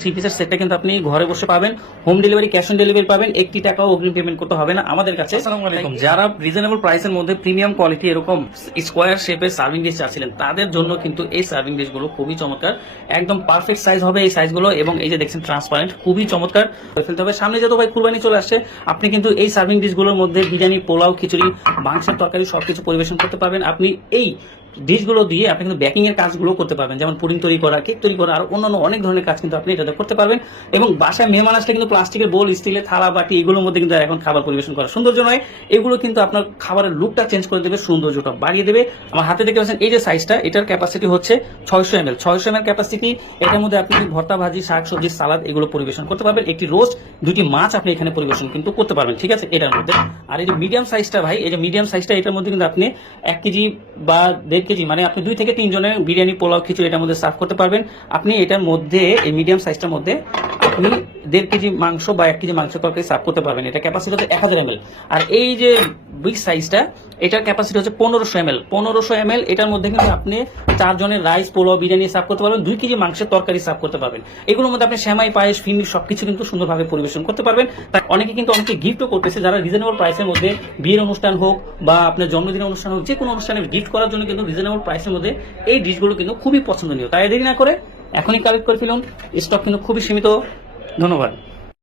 Three পিসের সেটটা কিন্তু আপনি ঘরে বসে পাবেন, home delivery, cash on delivery পাবেন, 1 টাকাও অগ্রিম পেমেন্ট করতে হবে না আমাদের কাছে। আসসালামু আলাইকুম। যারা রিজনেবল প্রাইসের মধ্যে প্রিমিয়াম কোয়ালিটি এরকম স্কোয়ার শেপের সার্ভিং ডিশ চাচ্ছিলেন তাদের জন্য কিন্তু এই সার্ভিং ডিশগুলো খুবই চমৎকার, একদম পারফেক্ট সাইজ হবে এই সাইজগুলো, এবং এই যে দেখছেন ট্রান্সপারেন্ট, খুবই চমৎকার ফেলতে হবে। সামনে যেহেতু ভাই কুরবানি চলে আসছে, আপনি কিন্তু এই সার্ভিং ডিশগুলোর মধ্যে বিরিয়ানি, পোলাও, খিচুড়ি, মাংসের তরকারি সবকিছু পরিবেশন করতে পারবেন। আপনি এই ডিশগুলো দিয়ে আপনি কিন্তু বেকিং এর কাজগুলো করতে পারবেন, যেমন পুডিং তৈরি করা, কেক তৈরি করা, আর অন্যান্য অনেক ধরনের কাজ কিন্তু আপনি এটাতে করতে পারবেন। এবং বাসায় মেহমান আসলে কিন্তু প্লাস্টিকের বোল, স্টিলের থালা, বাটি এগুলোর মধ্যে কিন্তু এখন খাবার পরিবেশন করা সৌন্দর্য নয়, এগুলো কিন্তু আপনার খাবারের লুকটা চেঞ্জ করে দেবে, সৌন্দর্যটা বাড়িয়ে দেবে। আমার হাতে দেখতে পাচ্ছেন এই যে সাইজটা, এটার ক্যাপাসিটি হচ্ছে 600 ml। 600 ml capacity. এটার মধ্যে আপনি ভর্তা, ভাজি, শাক, সবজি, সালাদ এগুলো পরিবেশন করতে পারবেন। একটি রোস্ট, 2টি মাছ আপনি এখানে পরিবেশন কিন্তু করতে পারবেন, ঠিক আছে এটার মধ্যে। আর এই যে মিডিয়াম সাইজটা ভাই, এই যে মিডিয়াম সাইজটা, এটার মধ্যে কিন্তু আপনি 1 কেজি বা 1.5 কেজি, মানে আপনি 2 থেকে 3 জনের বিরিয়ানি, পোলাও, খিচুড়ি এটার মধ্যে সার্ভ করতে পারবেন। আপনি এটার মধ্যে এই মিডিয়াম সাইজটার মধ্যে আপনি 1.5 কেজি মাংস বা 1 কেজি মাংস তরকারি সার্ভ করতে পারবেন। এটা ক্যাপাসিটি হচ্ছে 1000 ml। আর এই যে বিগ সাইজটা, এটার ক্যাপাসিটি হচ্ছে 1500 ml। 1500 ml, এটার মধ্যে কিন্তু আপনি 4 জনের রাইস, পোলাও, বিরিয়ানি সার্ভ করতে পারবেন, 2 কেজি মাংসের তরকারি সার্ভ করতে পারবেন। এগুলোর মধ্যে আপনি সেমাই, পায়েস, ফিরনি সবকিছু কিন্তু সুন্দরভাবে পরিবেশন করতে পারবেন। তাই অনেকে কিন্তু অনেকে গিফটও করতেছে, যারা রিজনেবল প্রাইসের মধ্যে বিয়ের অনুষ্ঠান হোক বা আপনার জন্মদিনের অনুষ্ঠান হোক, যে কোনো অনুষ্ঠানে গিফট করার জন্য কিন্তু রিজনেবল প্রাইসের মধ্যে এই ডিশগুলো কিন্তু খুবই পছন্দনীয়। তাই দেরি না করে এখনই কালেক্ট করে ফেলুন, স্টক কিন্তু খুবই সীমিত। ধন্যবাদ।